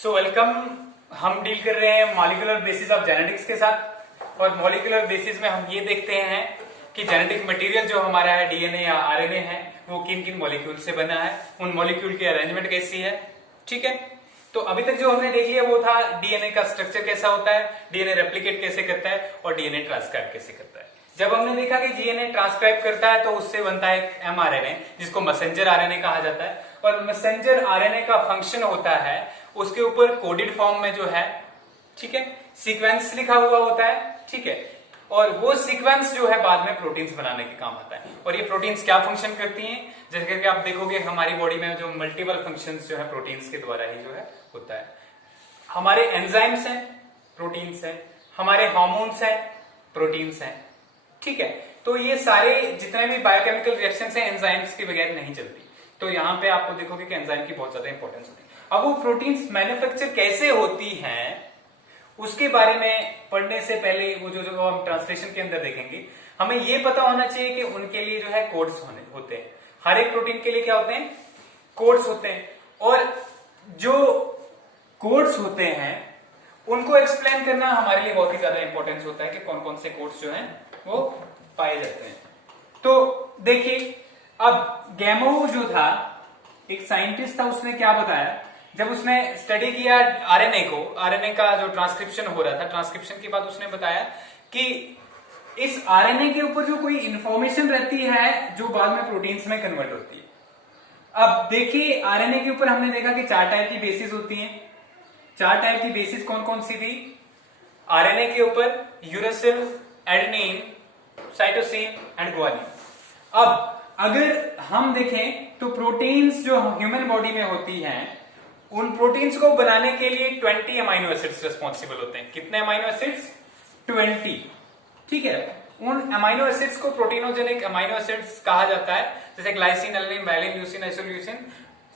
So welcome. हम deal कर रहे हैं मॉलिक्यूलर बेसिस ऑफ जेनेटिक्स के साथ, और मॉलिक्यूलर बेसिस में हम ये देखते हैं कि जेनेटिक मटेरियल जो हमारा है, डीएनए या आरएनए है, वो किन किन मॉलिक्यूल से बना है, उन मॉलिक्यूल की अरेंजमेंट कैसी है। ठीक है, तो अभी तक जो हमने देख लिया वो था डीएनए का स्ट्रक्चर कैसा होता है, डीएनए रेप्लिकेट कैसे करता है और डीएनए ट्रांसक्राइब कैसे करता है। जब हमने देखा कि डीएनए ट्रांसक्राइब करता है तो उससे बनता है एक एमआरएनए, जिसको मैसेंजर आरएनए कहा जाता है। और मैसेंजर आरएनए का फंक्शन होता है उसके ऊपर कोडेड फॉर्म में जो है, ठीक है, सीक्वेंस लिखा हुआ होता है। ठीक है, और वो सीक्वेंस जो है बाद में प्रोटीन्स बनाने के काम आता है। और ये प्रोटीन्स क्या फंक्शन करती हैं, जैसे कि आप देखोगे हमारी बॉडी में जो मल्टीपल फंक्शंस जो है प्रोटीन्स के द्वारा ही जो है होता है। हमारे एंजाइम्स हैं, प्रोटीन्स हैं, हमारे हार्मोन्स हैं, प्रोटीन्स हैं। ठीक है, तो ये सारे जितने भी बायोकेमिकल रिएक्शंस हैं एंजाइम्स के बगैर नहीं चलती। तो यहाँ पे आपको देखोगे कि एंजाइम की बहुत ज्यादा इंपॉर्टेंस होती है। अब वो प्रोटीन्स मैन्युफैक्चर कैसे होती हैं उसके बारे में पढ़ने से पहले वो जो हम ट्रांसलेशन के अंदर देखेंगे, हमें ये पता होना चाहिए कि उनके लिए जो है कोड्स होते हैं। हर एक प्रोटीन के लिए क्या होते हैं, कोड्स होते हैं। और जो कोड्स होते हैं उनको एक्सप्लेन करना हमारे लिए बहुत ही ज्यादा इंपॉर्टेंस होता है कि कौन कौन से कोड्स जो हैं वो पाए जाते हैं। तो देखिए, अब गैमो जो था, एक साइंटिस्ट था, उसने क्या बताया, जब उसने स्टडी किया आरएनए को, आरएनए का जो ट्रांसक्रिप्शन हो रहा था, ट्रांसक्रिप्शन के बाद उसने बताया कि इस आरएनए के ऊपर जो कोई इंफॉर्मेशन रहती है जो बाद में प्रोटीन्स में कन्वर्ट होती है। अब देखिए, आरएनए के ऊपर हमने देखा कि 4 टाइप की बेसिस होती हैं। 4 टाइप की बेसिस कौन कौन सी थी आरएनए के ऊपर? Uracil, adenine, cytosine and guanine. अब अगर हम देखें तो प्रोटीन्स जो ह्यूमन बॉडी में होती हैं, उन प्रोटीन्स को बनाने के लिए 20 अमाइनो एसिड्स रिस्पॉन्सिबल होते हैं। कितने अमाइनो एसिड्स? 20। ठीक है, उन अमाइनो एसिड्स को प्रोटीनोजेनिक अमाइनो एसिड्स कहा जाता है, जैसे glycine, alanine, valine, leucine, isoleucine,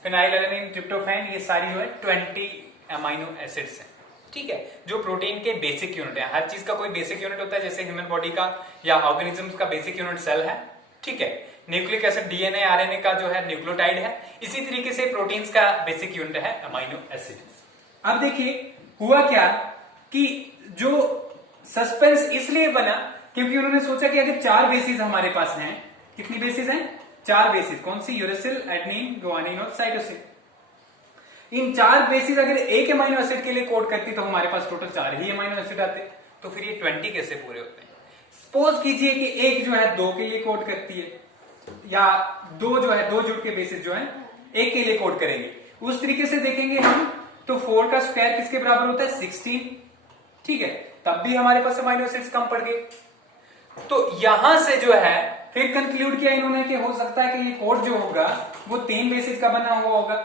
phenylalanine, tryptophan. ये सारी जो है 20 अमाइनो एसिड्स हैं। ठीक है, जो प्रोटीन के बेसिक यूनिट है। हर चीज का कोई बेसिक यूनिट होता है, जैसे ह्यूमन बॉडी का या ऑर्गेनिज्म का बेसिक यूनिट सेल है। ठीक है, न्यूक्लिक एसिड डीएनए आरएनए का जो है न्यूक्लियोटाइड है। इसी तरीके से प्रोटीन्स का बेसिक यूनिट है अमाइनो एसिड। अब देखिए हुआ क्या कि जो सस्पेंस इसलिए बना क्योंकि उन्होंने सोचा कि अगर 4 बेसिस हमारे पास हैं, कितनी बेसिस हैं? 4 बेसिस। कौन सी? यूरेसिल, एडेनिन, गुआनिन और साइटोसिन। इन 4 बेसिस अगर एक अमाइनो एसिड के लिए कोड करती तो हमारे पास टोटल 4 ही अमाइनो एसिड आते। तो फिर ये 20 कैसे पूरे होते हैं? सपोज कीजिए कि एक जो है 2 के लिए कोड करती है, या 2 जो है 2 जुड़ के बेसिस जो है 1 के लिए कोड करेंगे। उस तरीके से देखेंगे हम तो 4 का स्क्वायर किसके बराबर होता है? 16। ठीक है, तब भी हमारे पास अमाइनो एसिड्स कम पड़ गए। तो यहां से जो है फिर कंक्लूड किया इन्होंने कि हो सकता है कि ये कोड जो होगा वो 3 बेसिस का बना हुआ होगा।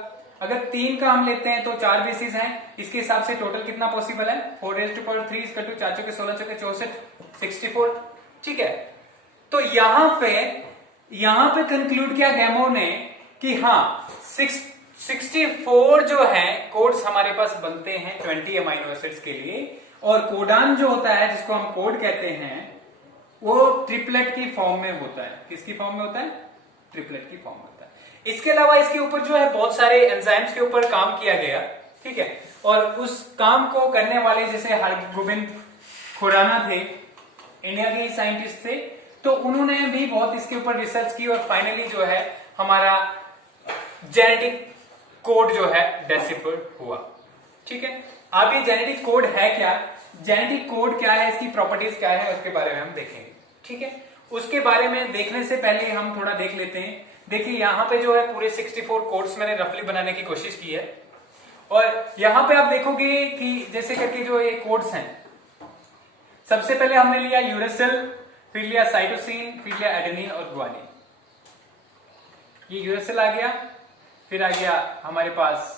अगर 3 का हम लेते हैं तो 4 बेसिस हैं, इसके हिसाब से टोटल कितना पॉसिबल है? 4⁻3 इसका 2 4 चौके 16 चौके 64, 64। ठीक है, तो यहां पे कंक्लूड किया गैमो ने कि हाँ 64 जो है कोड्स हमारे पास बनते हैं 20 अमाइनो एसिड्स के लिए। और कोडान जो होता है, जिसको हम कोड कहते हैं, वो ट्रिपलेट की फॉर्म में होता है। किसकी फॉर्म में होता है? ट्रिपलेट की फॉर्म में होता है। इसके अलावा इसके ऊपर जो है बहुत सारे एंजाइम्स के ऊपर काम किया गया। ठीक है, और उस काम को करने वाले जैसे हरगोबिंद खुराना थे, इंडिया के साइंटिस्ट थे, तो उन्होंने भी बहुत इसके ऊपर रिसर्च की और फाइनली जो है हमारा जेनेटिक कोड जो है डेसिफर हुआ। ठीक है, अब ये जेनेटिक कोड है क्या, जेनेटिक कोड क्या है, इसकी प्रॉपर्टीज क्या है, उसके बारे में हम देखेंगे। ठीक है, उसके बारे में देखने से पहले हम थोड़ा देख लेते हैं। देखिए यहां पे जो है पूरे 64 कोड्स मैंने रफली बनाने की कोशिश की है। और यहां पे आप देखोगे कि जैसे करके जो ये कोड्स हैं, सबसे पहले हमने लिया यूरेसिल, फिर लिया साइटोसिन, फिर लिया एडेनिन और गुआनिन। ये यूरेसिल आ गया, फिर आ गया हमारे पास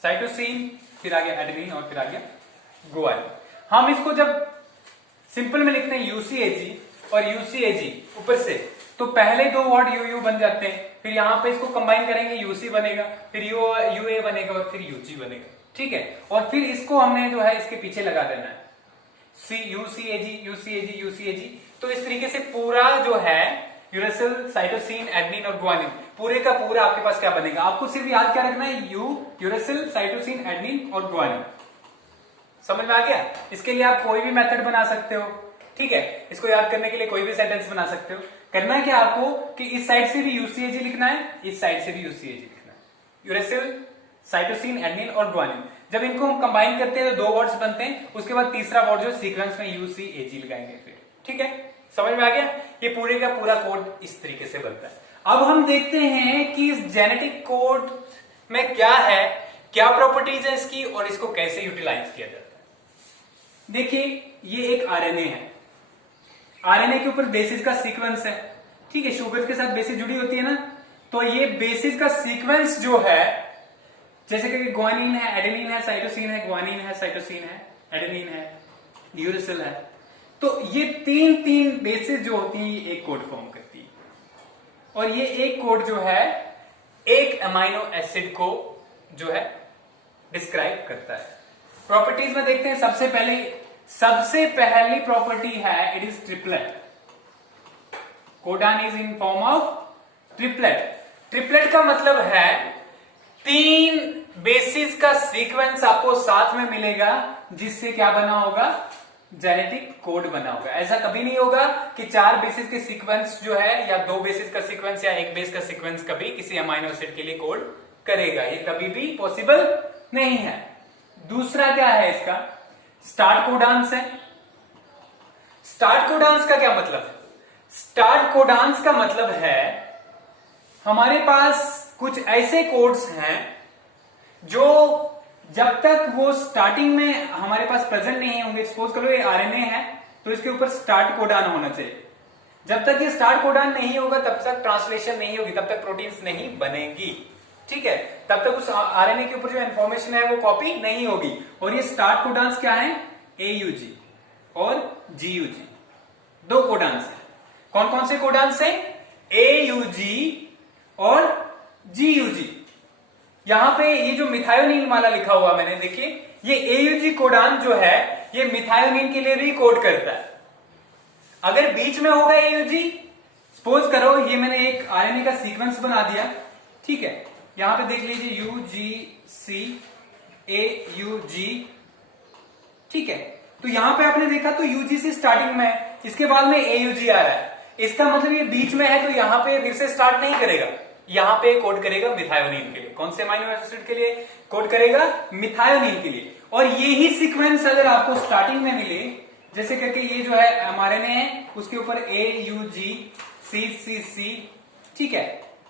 साइटोसिन, फिर आ गया एडेनिन और फिर आ गया गुआनिन। हम इसको जब सिंपल में लिखते हैं यूसीएजी और यूसीएजी ऊपर से, तो पहले 2 वर्ड यूयू बन जाते हैं, फिर यहां पे इसको कंबाइन करेंगे यूसी बनेगा, फिर यूए बनेगा और फिर यूजी बनेगा। ठीक है, और फिर इसको हमने जो है इसके पीछे लगा देना है, यूसीएजी यूसीएजी यूसीएजी। तो इस तरीके से पूरा जो है यूरेसिल, साइटोसिन, एडेनिन और ग्वानिन, पूरे का पूरा आपके पास क्या बनेगा? आपको सिर्फ याद क्या रखना है? यूरेसिल, साइटोसिन, एडेनिन और ग्वानिन। समझ में आ गया? इसके लिए आप कोई भी मेथड बना सकते हो, ठीक है? इसको याद करने के लिए कोई भी सेंटेंस बना सकते हो। करना है क्या आपको कि इस साइड से भी यूसीएजी लिखना है, इस साइड से भी यूसीएजी लिखना है। यूरेसिल, साइटोसिन, एडेनिन और ग्वानिन, जब इनको हम कंबाइन करते हैं तो 2 वर्ड्स बनते हैं, उसके बाद तीसरा वर्ड जो सीक्वेंस में यूसीएजी लगाएंगे फिर, ठीक है? समझ में आ गया? ये पूरे का पूरा कोड इस तरीके से बनता है। अब हम देखते हैं कि इस जेनेटिक कोड में क्या है, क्या प्रॉपर्टीज है इसकी और इसको कैसे यूटिलाइज किया जाता है। देखिए, ये एक आरएनए है, आरएनए के ऊपर बेसिस का सीक्वेंस है, ठीक है? शुगर के साथ बेसिस जुड़ी होती है ना, तो ये बेसिस का सीक्वेंस जो है, जैसे कि ग्वानिन है, एडेनिन है, साइटोसिन है, ग्वानिन है, साइटोसिन है, एडेनिन है, यूरेसिल है, तो ये तीन बेसिस जो होती हैं ये एक कोड फॉर्म करती है, और ये एक कोड जो है एक अमाइनो एसिड को जो है डिस्क्राइब करता है। प्रॉपर्टीज में देखते हैं, सबसे पहली प्रॉपर्टी है it is triplet. Codon is in form of triplet. Triplet का मतलब है 3 बेसिस का सीक्वेंस आपको साथ में मिलेगा, जिससे क्या बना होगा? जेनेटिक कोड बना होगा। ऐसा कभी नहीं होगा कि 4 बेसिस के सीक्वेंस जो है, या 2 बेसिस का सीक्वेंस या 1 बेस का सीक्वेंस कभी किसी अमाइनो एसिड के लिए कोड करेगा, ये कभी भी पॉसिबल नहीं है। दूसरा क्या है इसका? स्टार्ट कोडान्स है। स्टार्ट कोडान्स का क्या मतलब है? स्टार्ट कोडान्स का मतलब है हमारे पास कुछ ऐसे कोड्स हैं जो जब तक वो स्टार्टिंग में हमारे पास प्रेजेंट नहीं होंगे, सपोज करो ये आरएनए है तो इसके ऊपर स्टार्ट कोडान होना चाहिए। जब तक ये स्टार्ट कोडान नहीं होगा तब तक ट्रांसलेशन नहीं होगी, तब तक प्रोटीन्स नहीं बनेंगी, ठीक है? तब तक उस आरएनए के ऊपर जो इंफॉर्मेशन है वो कॉपी नहीं होगी। और ये स्टार्ट कोडान्स क्या है? एयूजी और जीयूजी, 2 कोडान्स है। कौन कौन से कोडान्स है? एयूजी और जीयूजी। यहां पे ये जो मिथायोनिन वाला लिखा हुआ मैंने, देखिए ये एयूजी कोडान जो है ये मिथायोनिन के लिए रीकोड करता है। अगर बीच में होगा एयूजी, सपोज करो ये मैंने एक आरएनए का सीक्वेंस बना दिया, ठीक है? यहां पे देख लीजिए यूजीसी एयूजी, ठीक है? तो यहां पे आपने देखा तो यूजीसी स्टार्टिंग में है, इसके बाद में एयूजी आ रहा है, इसका मतलब ये बीच में है, तो यहां पे फिर से स्टार्ट नहीं करेगा, यहां पे कोड करेगा मिथायोनिन के लिए। कौन से अमाइनो एसिड के लिए कोड करेगा? मिथायोनिन के लिए। और ये ही सीक्वेंस अगर आपको स्टार्टिंग में मिले, जैसे करके ये जो है एमआरएनए है, उसके ऊपर एयूजी सीसीसी, ठीक है?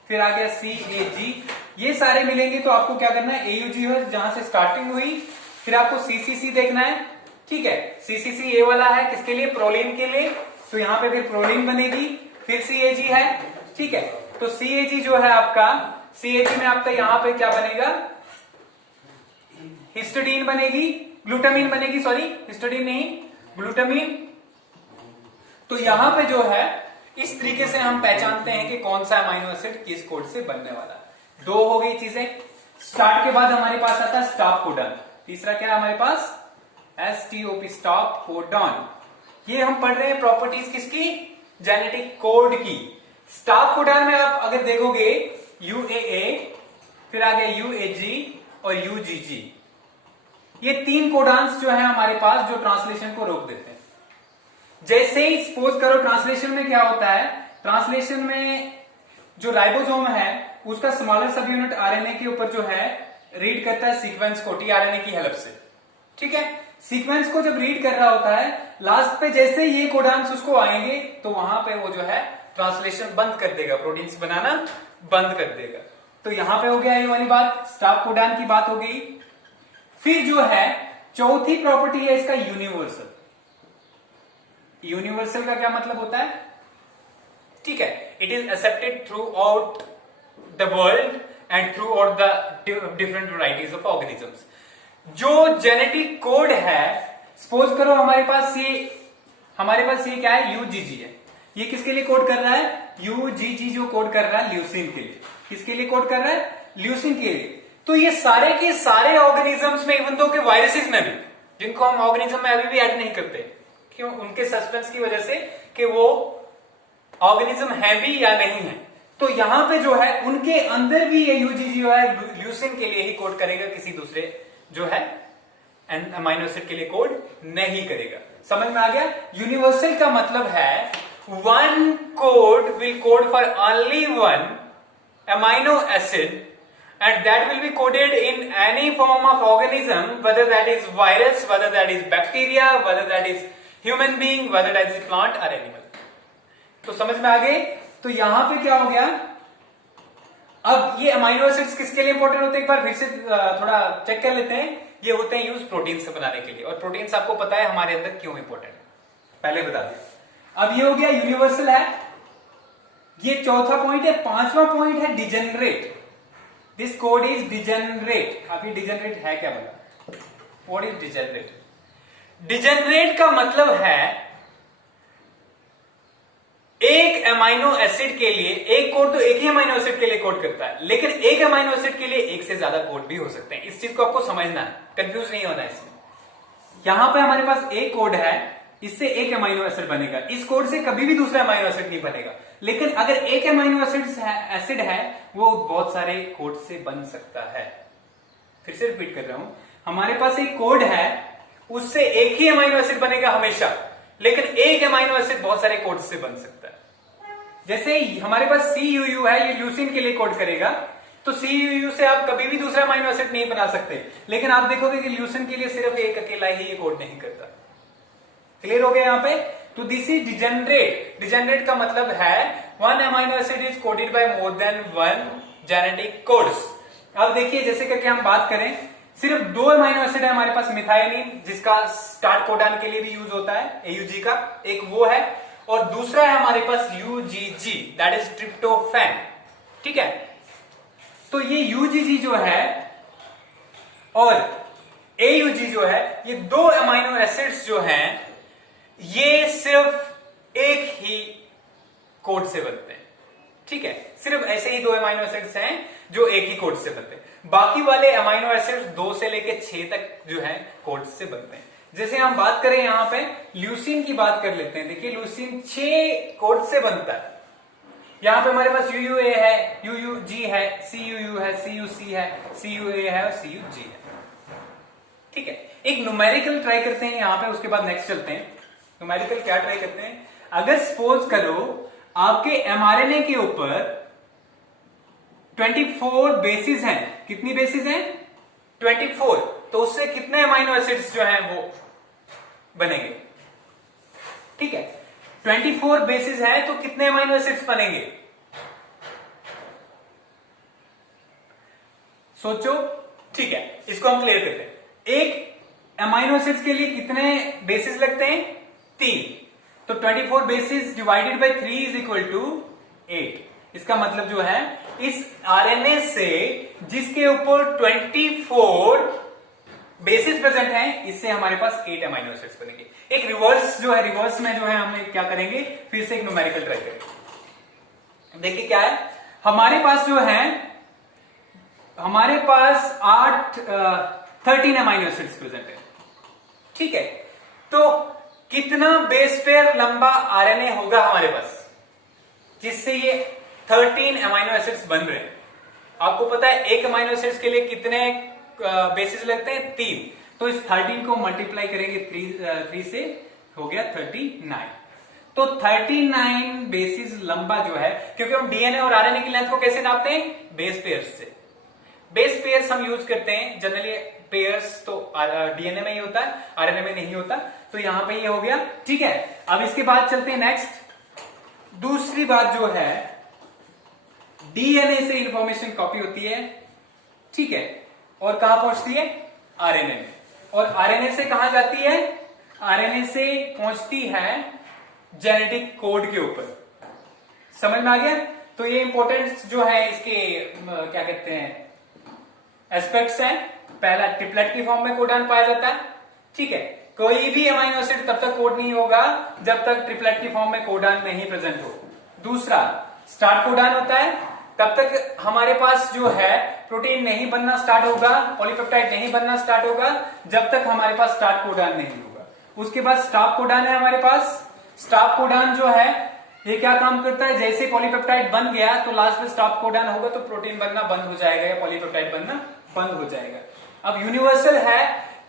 फिर आ गया सीएजी, ये सारे मिलेंगे तो आपको क्या करना है? एयूजी है जहां से स्टार्टिंग हुई, फिर आपको सीसीसी देखना है, ठीक है? सीसीसी ये वाला है किसके लिए? प्रोलीन के लिए, तो यहां पे फिर प्रोलीन बनेगी, फिर सीएजी है, ठीक है? तो सीएजी जो है आपका, सीएजी में आपका यहां पे क्या बनेगा? हिस्टिडीन बनेगी, ग्लूटामीन बनेगी, सॉरी हिस्टिडीन नहीं ग्लूटामीन। तो यहां पे जो है इस तरीके से हम पहचानते हैं कि कौन सा अमाइनो एसिड किस कोड से बनने वाला है। 2 हो गई चीजें। स्टार्ट के बाद हमारे पास आता है स्टॉप कोडन। तीसरा क्या है हमारे पास? एसटीओपी, स्टॉप कोडन। ये हम पढ़ रहे हैं प्रॉपर्टीज किसकी? जेनेटिक कोड की। स्टॉप कोडन में आप अगर देखोगे यूएए, फिर आ गया यूएजी और यूजीजी, ये 3 कोडान्स जो है हमारे पास जो ट्रांसलेशन को रोक देते हैं। जैसे ही सपोज करो ट्रांसलेशन में क्या होता है? ट्रांसलेशन में जो राइबोसोम है उसका स्मॉलर सब यूनिट आरएनए के ऊपर जो है रीड करता है सीक्वेंस को टीआरएनए की हेल्प से, ठीक है? सीक्वेंस को जब रीड कर रहा होता है, लास्ट पे जैसे ये कोडान्स उसको आएंगे तो वहां पे वो जो है ट्रांसलेशन बंद कर देगा, प्रोटीन्स बनाना बंद कर देगा। तो यहां पे हो गया ये वाली बात, स्टॉप कोडान की बात हो गई। फिर जो है चौथी प्रॉपर्टी है इसका यूनिवर्सल। यूनिवर्सल का क्या मतलब होता है? ठीक है, it is accepted through out the world and through out the different varieties of organisms. जो जेनेटिक कोड है, सपोज करो हमारे पास ये क्या है? यूजीजी है। ये किसके लिए कोड कर रहा है? यूजीजी जो कोड कर रहा है ल्यूसीन के लिए। किसके लिए कोड कर रहा है? ल्यूसीन के लिए। तो ये सारे के सारे ऑर्गेनिजम्स में, इवन दो के वायरसेस में भी, जिनको हम ऑर्गेनिज्म में अभी भी ऐड नहीं करते, क्यों? उनके सस्पेंस की वजह से कि वो ऑर्गेनिज्म है भी या नहीं है। तो यहां पे जो है उनके अंदर भी ये यूजीजी जो है ल्यूसीन के लिए ही कोड करेगा, किसी दूसरे जो है अमीनो एसिड के लिए कोड नहीं करेगा। समझ में आ गया? यूनिवर्सल का मतलब है one code will code for only one amino acid and that will be coded in any form of organism, whether that is virus, whether that is bacteria, whether that is human being, whether that is plant or animal। तो समझ में आ गए? तो यहां पे क्या हो गया, अब ये अमीनो एसिड्स किसके लिए इंपॉर्टेंट होते हैं, एक बार फिर से थोड़ा चेक कर लेते हैं। ये होते हैं यूज प्रोटीन से बनाने के लिए, और प्रोटीन्स आपको पता है हमारे अंदर क्यों इंपॉर्टेंट है, पहले बता दिया। अब ये हो गया यूनिवर्सल है, ये चौथा पॉइंट है। पांचवा पॉइंट है degenerate. This code is degenerate. अभी डिजेनरेट है क्या बोला? What is degenerate? डिजेनरेट का मतलब है एक अमीनो एसिड के लिए एक कोड तो एक ही अमीनो एसिड के लिए कोड करता है, लेकिन एक अमीनो एसिड के लिए एक से ज्यादा कोड भी हो सकते हैं। इस चीज को आपको समझना है, कंफ्यूज नहीं होना है इसमें। यहां पे हमारे पास एक कोड है, इससे एक अमीनो एसिड बनेगा, इस कोड से कभी भी दूसरा अमीनो एसिड नहीं बनेगा। लेकिन अगर एक अमीनो एसिड है वो बहुत सारे कोड से बन सकता है। फिर से रिपीट कर रहा हूं, हमारे पास एक कोड है, उससे एक ही अमीनो एसिड बनेगा हमेशा, लेकिन एक अमीनो एसिड बहुत सारे कोड से बन सकता है। जैसे हमारे पास CUU है, ये ल्यूसीन के लिए कोड करेगा, तो CUU से आप कभी भी दूसरा अमीनो एसिड नहीं बना सकते, लेकिन आप देखोगे कि ल्यूसीन के लिए सिर्फ एक अकेला ही ये कोड नहीं करता। क्लियर हो गया यहां पे? तो दिस इज डिजेनरेट। डिजेनरेट का मतलब है one amino acid is coded by more than one genetic codes. अब देखिए जैसे करके हम बात करें, सिर्फ दो अमीनो एसिड है हमारे पास, मिथाइलिन जिसका स्टार्ट कोडान के लिए भी यूज होता है AUG का, एक वो है, और दूसरा है हमारे पास UGG, दैट इज ट्रिप्टोफैन। ठीक है, तो ये UGG जो है और AUG जो है, ये दो अमीनो एसिड्स जो हैं ये सिर्फ एक ही कोड से बनते हैं। ठीक है, सिर्फ ऐसे ही दो अमीनो एसिड्स हैं जो एक ही कोड से बनते हैं। बाकी वाले अमीनो एसिड्स 2 से लेकर 6 तक जो है कोड से बनते हैं। जैसे हम बात करें यहां पे ल्यूसीन की बात कर लेते हैं। देखिए ल्यूसीन 6 कोड से बनता है। यहां पे हमारे पास UUA है, UUG है, CUU है, CUC है, CUA है और CUG है। ठीक है, एक न्यूमेरिकल ट्राई करते हैं यहां पे, उसके बाद नेक्स्ट चलते हैं। न्यूमेरिकल क्या ट्राई करते हैं? अगर सपोज करो आपके mRNA के ऊपर 24 बेसिस हैं। कितनी बेसिस हैं? 24। तो उससे कितने अमीनो एसिड्स जो हैं वो बनेंगे? ठीक है, 24 बेसिस है तो कितने अमीनो एसिड्स बनेंगे? सोचो। ठीक है, इसको हम क्लियर करते हैं। एक अमीनो एसिड्स के लिए कितने बेसिस लगते हैं? 3। तो 24 basis divided by 3 is equal to 8। इसका मतलब जो है इस आरएनए से जिसके ऊपर 24 बेसिस प्रेजेंट हैं, इससे हमारे पास 8 अमीनो एसिड्स बनेंगे। एक रिवर्स जो है, रिवर्स में जो है हम क्या करेंगे, फिर से एक न्यूमेरिकल ट्राई करेंगे। देखिए क्या है हमारे पास जो है, हमारे पास 13 अमीनो एसिड्स प्रेजेंट है। ठीक है, तो कितना बेस पेयर लंबा आरएनए होगा हमारे पास जिससे ये 13 अमीनो एसिड्स बन रहे हैं? आपको पता है एक अमीनो एसिड्स के लिए कितने बेसिस लगते हैं? 3। तो इस 13 को मल्टीप्लाई करेंगे 3 से, हो गया 39। तो 39 बेसिस लंबा जो है, क्योंकि हम डीएनए और आरएनए की लेंथ को कैसे नापते हैं? बेस पेयर्स से। बेस पेयर्स हम यूज करते हैं जनरली, पेयर्स तो डीएनए में ही होता है, आरएनए में नहीं होता। तो यहां पे ये हो गया। ठीक है, अब इसके बाद चलते हैं नेक्स्ट। दूसरी बात जो है, डीएनए से इंफॉर्मेशन कॉपी होती है। ठीक है, और कहां पहुंचती है? आरएनए में। और आरएनए से कहां जाती है? आरएनए से पहुंचती है जेनेटिक कोड के ऊपर। समझ में आ गया? तो ये इंपॉर्टेंट जो है इसके क्या कहते हैं एस्पेक्ट्स हैं। पहला, ट्रिपलेट की फॉर्म में कोडान पाया जाता है। ठीक है, कोई भी अमीनो एसिड तब तक कोड नहीं होगा जब तक ट्रिपलेट की फॉर्म में कोडान नहीं प्रेजेंट हो। दूसरा, स्टार्ट कोडान होता है, तब तक हमारे पास जो है प्रोटीन नहीं बनना स्टार्ट होगा, पॉलीपेप्टाइड नहीं बनना स्टार्ट होगा जब तक हमारे पास स्टार्ट कोडान नहीं होगा। उसके बाद स्टॉप कोडान है हमारे पास। स्टॉप कोडान जो है ये क्या काम करता है, जैसे पॉलीपेप्टाइड बन गया तो लास्ट में स्टॉप कोडॉन होगा तो प्रोटीन बनना बंद हो जाएगा या पॉलीपेप्टाइड बनना बंद हो जाएगा। अब यूनिवर्सल है,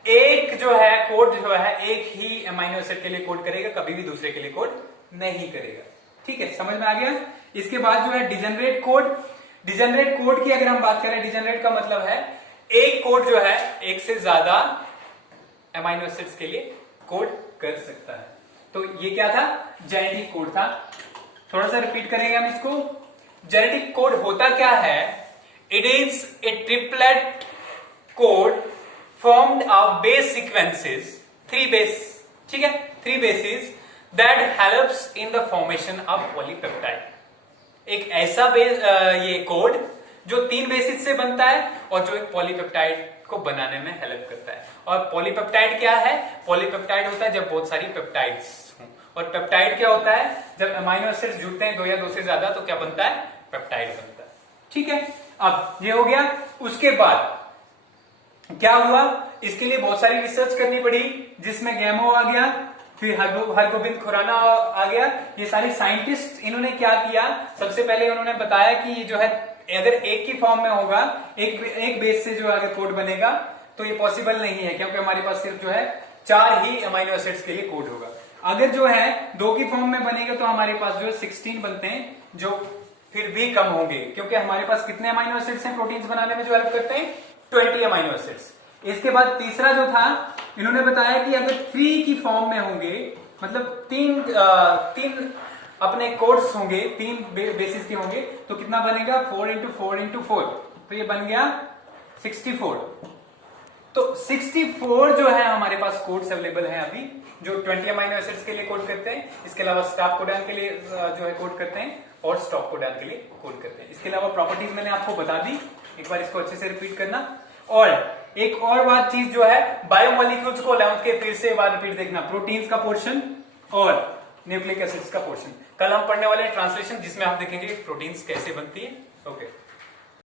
एक जो है कोड जो है एक ही अमीनो एसिड के लिए कोड करेगा, कभी भी दूसरे के लिए कोड नहीं करेगा। ठीक है, समझ में आ गया। इसके बाद जो है डिजेनरेट कोड। डिजेनरेट कोड की अगर हम बात करें, डिजेनरेट का मतलब है एक कोड जो है एक से ज्यादा अमीनो एसिड्स के लिए कोड कर सकता है। तो ये क्या था, जेनेटिक कोड था। थोड़ा सा रिपीट करेंगे हम इसको। जेनेटिक कोड होता क्या है, it is a triplet code formed of base sequences, 3 base, ठीक है, 3 basis that helps in the formation of polypeptide. एक ऐसा ये कोड जो 3 बेसिस से बनता है और जो एक पॉलीपेप्टाइड को बनाने में हेल्प करता है। और पॉलीपेप्टाइड क्या है, पॉलीपेप्टाइड होता है जब बहुत सारी पेप्टाइड्स हों, और पेप्टाइड क्या होता है, जब अमीनो एसिड्स जुड़ते हैं 2 या 2 से ज्यादा तो क्या बनता है, पेप्टाइड बनता है। ठीक है, अब ये हो गया। उसके बाद क्या हुआ, इसके लिए बहुत सारी रिसर्च करनी पड़ी, जिसमें गैमो आ गया, फिर हरगोबिंद खुराना आ गया। ये सारे साइंटिस्ट, इन्होंने क्या किया, सबसे पहले उन्होंने बताया कि ये जो है अगर एक ही फॉर्म में होगा, एक बेस से जो आगे कोड बनेगा तो ये पॉसिबल नहीं है, क्योंकि हमारे पास सिर्फ जो है 4 ही अमीनो एसिड्स के लिए कोड होगा। अगर जो है 2 की फॉर्म में बनेगा तो हमारे पास जो है 16 बनते हैं, जो फिर भी कम होंगे, क्योंकि हमारे पास कितने अमीनो एसिड्स हैं प्रोटीन्स बनाने में जो हेल्प करते हैं, 20 अमीनो एसिड्स। इसके बाद तीसरा जो था, इन्होंने बताया कि अगर 3 की फॉर्म में होंगे, मतलब 3 अपने कोड्स होंगे, 3 बेसिस के होंगे, तो कितना बनेगा, 4 इंटू 4 इंटू 4, तो ये बन गया 64। तो 64 जो है हमारे पास कोड्स अवेलेबल हैं अभी, जो 20 अमीनो एसिड्स के लिए कोड करते हैं। इसके अलावा स्टॉप कोडॉन के लिए जो है कोड करते हैं, और स्टॉप कोडॉन के लिए कोड करते हैं। इसके अलावा प्रॉपर्टीज मैंने आपको बता दी, एक बार इसको अच्छे से रिपीट करना। और एक और बात चीज जो है, बायोमोलिक्यूल्स को 11th के फिर से एक बार रिपीट देखना, प्रोटीन्स का पोर्शन और न्यूक्लिक एसिड्स का पोर्शन। कल हम पढ़ने वाले हैं ट्रांसलेशन, जिसमें हम देखेंगे प्रोटीन्स कैसे बनती है। ओके।